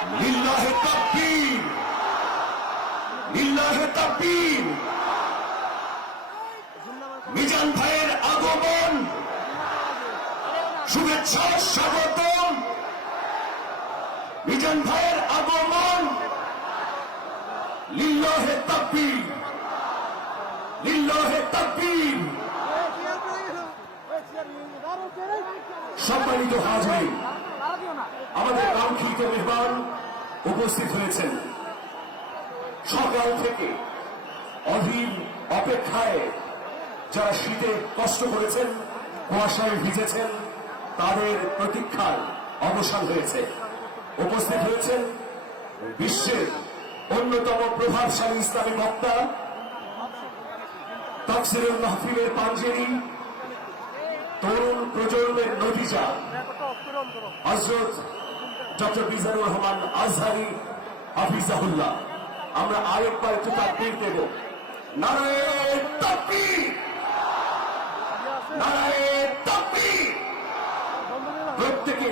লিল্লাহে তাকবীর। লিল্লাহে তাকবীর। মিজান ভাইয়ের আগমন। শুভেচ্ছা, স্বাগতম। মিজান ভাইয়ের আগমন। লিল্লাহে তাকবীর। লিল্লাহে তাকবীর। সম্মানিত হাজির আমাদের কাঙ্ক্ষিত মেহমান উপস্থিত হয়েছেন। সকাল থেকে অধীর অপেক্ষায় যারা শীতে কষ্ট করেছেন, কুয়াশায় ভিজেছেন, তাদের প্রতীক্ষার অবসান হয়েছে। উপস্থিত হয়েছেন বিশ্বের অন্যতম প্রভাবশালী ইসলামী বক্তা, তফসিরুল মাহফিলের পাঞ্জেরি, তরুণ প্রজন্মের নদীজা হজরত ডক্টর মিজানুর রহমান আজহারি হাফিজাহুল্লাহ। আমরা আরেকবার একটু তাকবীর দেব। নারায়ণ তাকবীর! নারায়ণ প্রত্যেকে